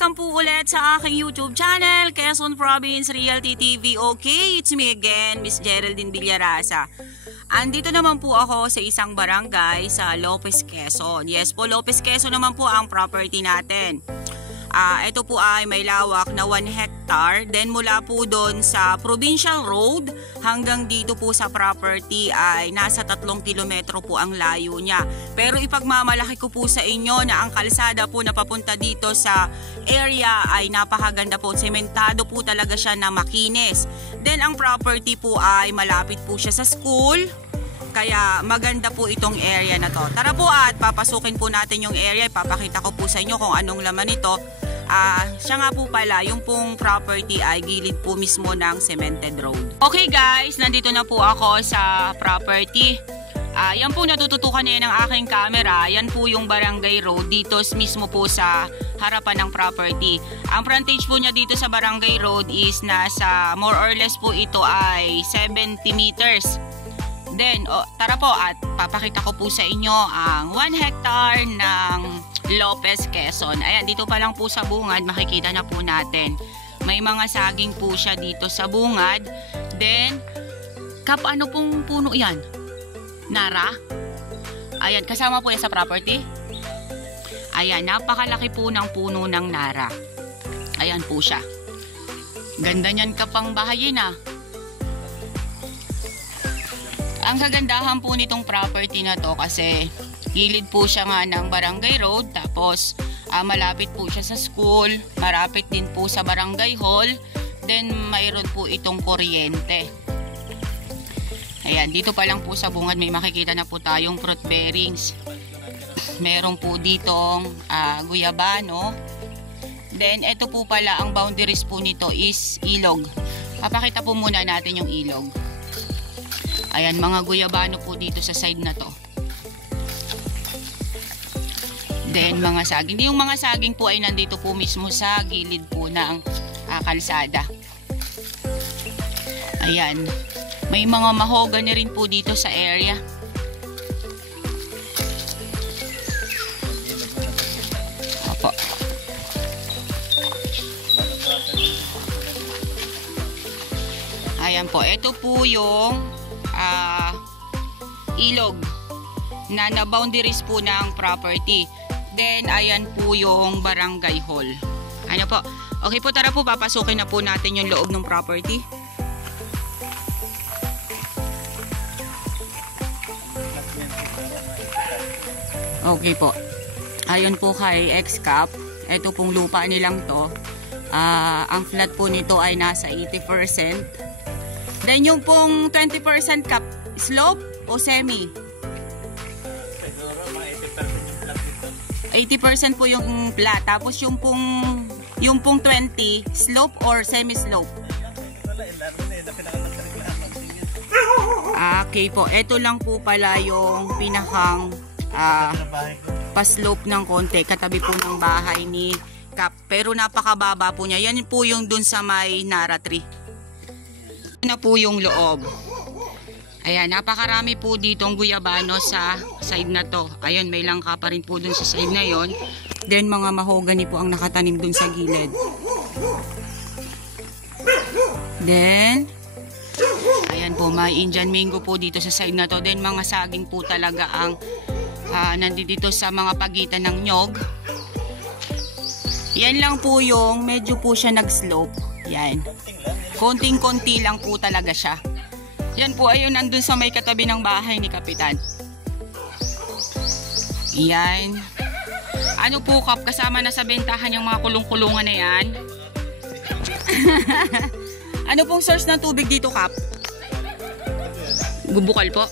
welcome po ulit sa aking YouTube channel, Quezon Province Realty TV. Okay, it's me again, Miss Geraldine Villarasa. Andito naman po ako sa isang barangay sa Lopez, Quezon. Yes po, Lopez, Quezon naman po ang property natin. Ito po ay may lawak na 1 hectare. Then mula po doon sa Provincial Road hanggang dito po sa property ay nasa 3 kilometro po ang layo niya. Pero ipagmamalaki ko po sa inyo na ang kalsada po na papunta dito sa area ay napakaganda po. Sementado po talaga siya na makinis. Then ang property po ay malapit po siya sa school. Kaya maganda po itong area na to. Tara po at papasukin po natin yung area. Ipapakita ko po sa inyo kung anong laman nito. Siya nga po pala, yung pong property ay gilid po mismo ng cemented road. Okay guys, nandito na po ako sa property. Yan po natututukan niya ng aking camera. Yan po yung barangay road dito mismo po sa harapan ng property. Ang frontage po niya dito sa barangay road is nasa more or less po ito ay 70 meters. Then, tara po at papakita ko po sa inyo ang 1 hectare ng Lopez, Quezon. Ayan, dito pa lang po sa bungad, makikita na po natin. May mga saging po siya dito sa bungad. Then, ano pong puno yan? Nara? Ayan, kasama po yan sa property. Ayan, napakalaki po ng puno ng Nara. Ayan po siya. Ganda niyan kapang bahayin ah. Ang kagandahan po nitong property na to kasi gilid po siya nga ng barangay road, tapos malapit po siya sa school, marapit din po sa barangay hall, then mayroon po itong kuryente. Ayan, dito pa lang po sa bungad may makikita na po tayong fruit bearings. Meron po ditong guyabano. Then ito po pala ang boundaries po nito is ilog. Papakita po muna natin yung ilog. Ayan, mga guyabano po dito sa side na to. Then, mga saging. Yung mga saging po ay nandito po mismo sa gilid po ng kalsada. Ayan. May mga mahogany rin po dito sa area. Opo. Ayan po. Ito po yung ilog na boundaries po ng property. Then ayan po yung barangay hall. Ano po? Okay po, tara po, papasukin na po natin yung loob ng property. Okay po. Ayon po kay Excap, ito pong lupa nilang to. Ang flat po nito ay nasa 80%. Then yung pong 20% cap, slope o semi? 80% po yung flat. Tapos yung pong 20, slope or semi-slope? Okay po. Ito lang po pala yung pinakang pa-slope ng konti. Katabi po ng bahay ni Cap. Pero napakababa po niya. Yan po yung dun sa may Nara tree. Na po yung loob. Ayan, napakarami po ditong guyabano sa side na to. Ayun, may langka pa rin po dun sa side na yon. Then mga mahogany po ang nakatanim dun sa gilid. Then ayan po, may Indian mango po dito sa side na to. Then mga saging po talaga ang nandito sa mga pagitan ng nyog. Yan lang po yung medyo po siya nag-slope. Yan. Konting-konti lang po talaga siya. Yan po, ayun, nandun sa may katabi ng bahay ni Kapitan. Yan. Ano po, Kap, kasama na sa bentahan yung mga kulong-kulungan na yan? Ano pong source ng tubig dito, Kap? Bubukal po?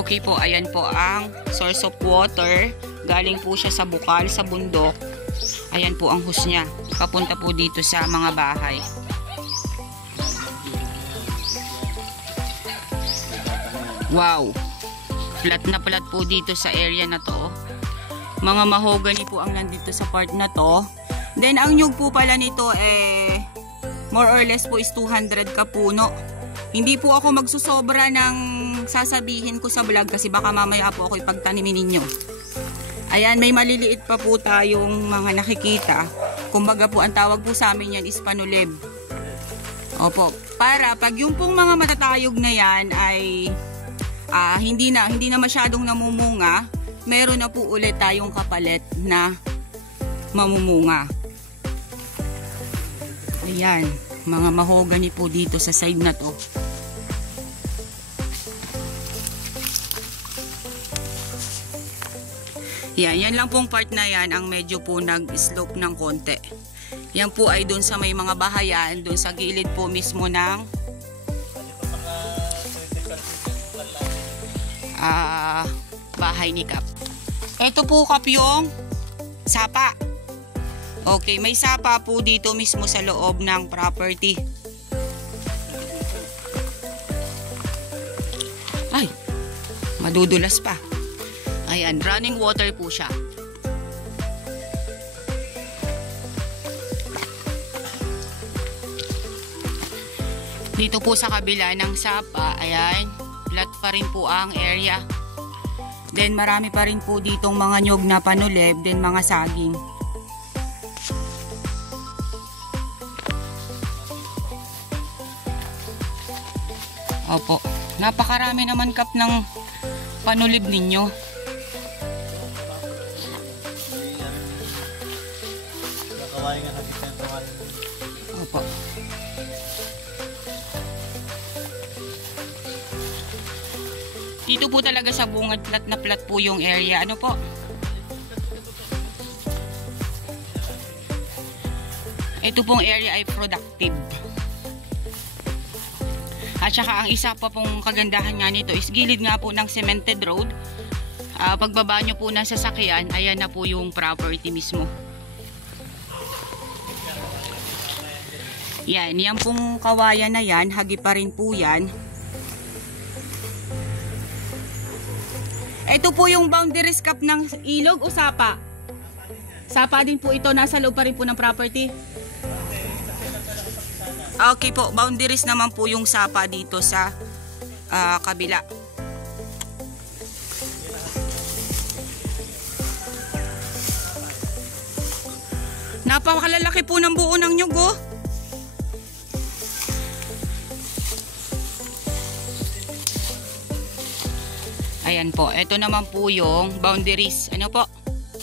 Okay po, ayan po ang source of water. Galing po siya sa bukal, sa bundok. Ayan po ang hose niya. Papunta po dito sa mga bahay. Wow, flat na flat po dito sa area na to. Mga mahogany po ang nandito sa part na to. Then ang nyug po pala nito more or less po is 200 ka puno. Hindi po ako magsusobra ng sasabihin ko sa vlog kasi baka mamaya po ako ipagtanimin ninyo. Ayan, may maliliit pa po tayong mga nakikita. Kumbaga po, ang tawag po sa amin yan is panulib. Opo, para pag yung pong mga matatayog na yan ay hindi na masyadong namumunga, meron na po ulit tayong kapalit na mamumunga. Ayan, mga mahogany po dito sa side na to. Yan lang pong part na yan ang medyo po nag-slope ng konti. Yan po ay dun sa may mga bahayan, dun sa gilid po mismo ng bahay ni Kap. Ito po Kap yung sapa. Okay, may sapa po dito mismo sa loob ng property. Ay, madudulas pa. Ayan, running water po siya. Dito po sa kabila ng sapa, ayan, flat pa rin po ang area. Then marami pa rin po ditong mga nyog na panulib, then mga saging. Opo, napakarami naman Kap ng panulib ninyo. Opo. Dito po talaga sa bungad, plat na plat po yung area. Ano po? Ito pong area ay productive. At saka ang isa pa pong kagandahan nga nito is gilid nga po ng cemented road. Pagbaba nyo po ng sasakyan, ayan na po yung property mismo. Yan pong kawayan na yan, hagi pa rin po yan. Ito po yung boundaries Kap ng ilog o sapa? Sapa din po ito, nasa loob pa rin po ng property. Okay po, boundaries naman po yung sapa dito sa kabila. Napakalalaki po ng buo ng nyug oh. Ayan po, ito naman po yung boundaries. Ano po?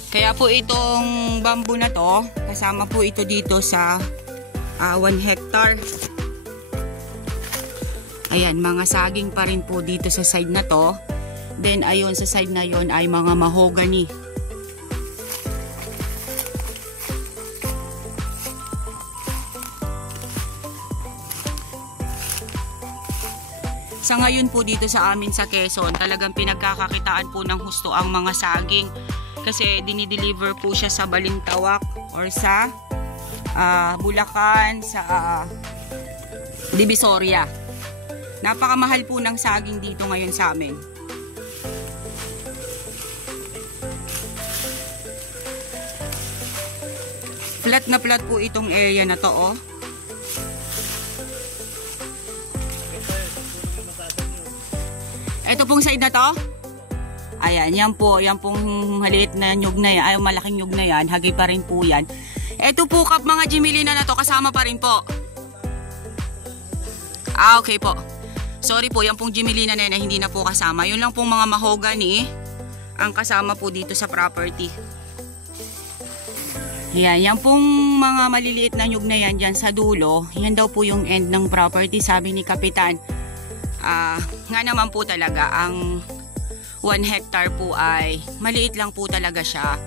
Kaya po itong bamboo na to, kasama po ito dito sa 1 hectare. Ayan, mga saging pa rin po dito sa side na to. Then ayun sa side na yon ay mga mahogany. Sa ngayon po dito sa amin sa Quezon, talagang pinagkakakitaan po ng husto ang mga saging. Kasi dinideliver po siya sa Balintawak or sa Bulacan, sa Divisoria. Napakamahal po ng saging dito ngayon sa amin. Flat na flat po itong area na to oh. Ito pong side na to. Ayan, yan pong maliit na nyug na yan, ay malaking nyug na yan, hagi pa rin po yan. Ito po Kap mga Jimilina na to, kasama pa rin po. Okay po. Sorry po, yan pong Jimilina na yan, hindi na po kasama. Yun lang pong mga mahogany ang kasama po dito sa property. Yan pong mga maliliit na nyug na yan dyan sa dulo. Yan daw po yung end ng property, sabi ni Kapitan. Nga naman po talaga ang 1 hectare po ay maliit lang po talaga siya.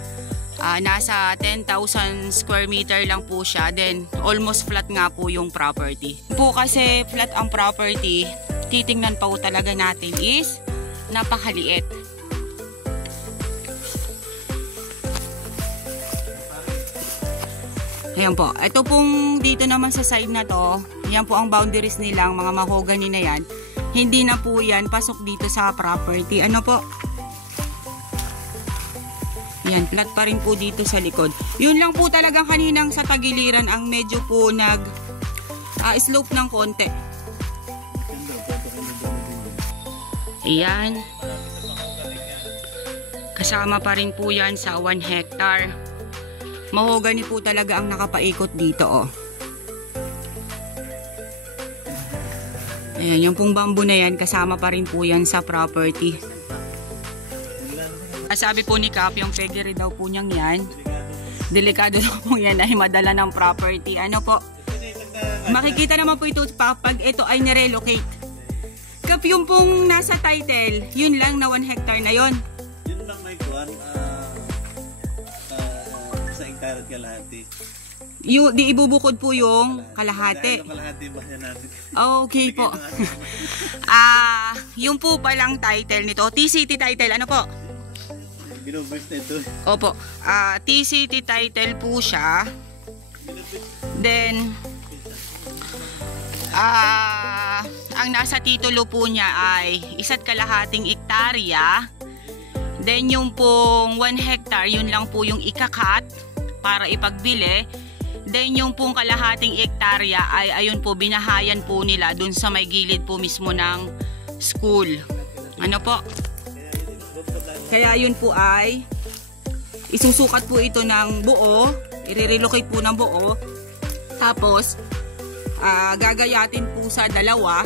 Nasa 10,000 square meter lang po siya. Then almost flat nga po yung property. Po kasi flat ang property, titingnan pa po talaga natin is napakaliit. Ayan po. Ito pong dito naman sa side na to, yan po ang boundaries nilang mga mahogany na yan. Hindi na po yan pasok dito sa property. Ano po? Yan, flat pa rin po dito sa likod. Yun lang po talagang kaninang sa tagiliran ang medyo po slope ng konti. Ayan. Kasama pa rin po yan sa 1 hectare. Mahogany po talaga ang nakapaikot dito, oh. Ayan, yung pong bamboo na yan, kasama pa rin po yan sa property. Sabi po ni Cap, yung peggery daw po niyang yan, delikado daw po yan ay madala ng property. Ano po? Makikita naman po ito pag ito ay nirelocate. Cap, yung pong nasa title, yun lang na 1 hectare na yon. Yun lang may kuwan, sa hektarya at kalahati. Di ibubukod po yung kalahati. Kalahati ba yan natin? Okay po. Yung po palang title nito, TCT title, ano po? Binubis na ito. Opo. TCT title po siya. Then, ang nasa titulo po niya ay 1.5 hektarya. Then, yung pong 1 hectare, yun lang po yung ikakat para ipagbili. Then, yung pong kalahating hektarya ay ayun po, binahayan po nila dun sa may gilid po mismo ng school. Ano po? Kaya yun po ay isusukat po ito ng buo, i-relocate po ng buo. Tapos, gagayatin po sa dalawa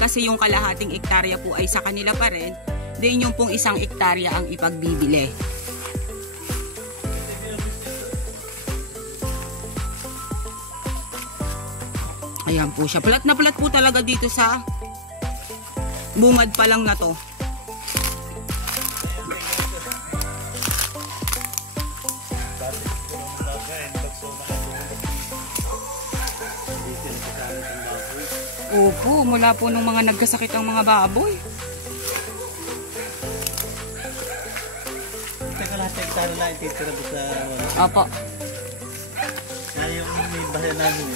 kasi yung kalahating hektarya po ay sa kanila pa rin. Then, yung pong 1 hektarya ang ipagbibili. Ayan po siya. Plat na plat po talaga dito sa bungad pa lang na to. Opo, mula po nung mga nagkasakit ang mga baboy. Teka lahat hektarya na ititira po sa Opo. yung may bayan namin.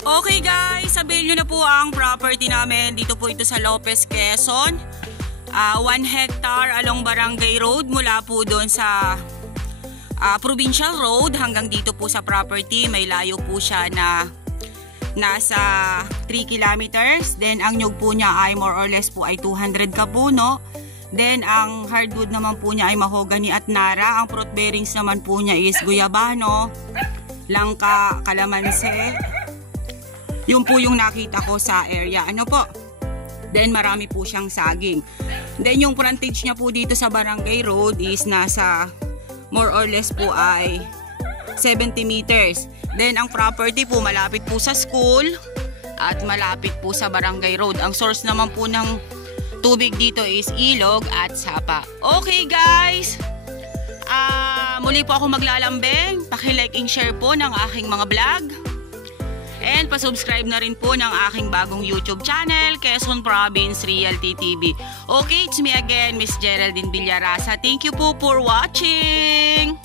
Okay guys, sabihin nyo na po ang property namin. Dito po ito sa Lopez, Quezon. 1 hectare along Barangay Road. Mula po doon sa Provincial Road hanggang dito po sa property. May layo po siya na nasa 3 kilometers. Then ang nyug po niya ay more or less po ay 200 kapuno. Then ang hardwood naman po niya ay mahogany at nara. Ang fruit bearings naman po niya is guyabano, langka, kalamanse. Yun po yung nakita ko sa area. Ano po? Then marami po siyang saging. Then yung frontage niya po dito sa Barangay Road is nasa more or less po ay 70 meters. Then ang property po malapit po sa school at malapit po sa Barangay Road. Ang source naman po ng tubig dito is ilog at sapa. Okay guys, muli po ako maglalambing. Paki-like and share po ng aking mga vlog. And pa-subscribe na rin po ng aking bagong YouTube channel, Quezon Province Realty TV. Okay, it's me again, Miss Geraldine Villarasa. Thank you po for watching!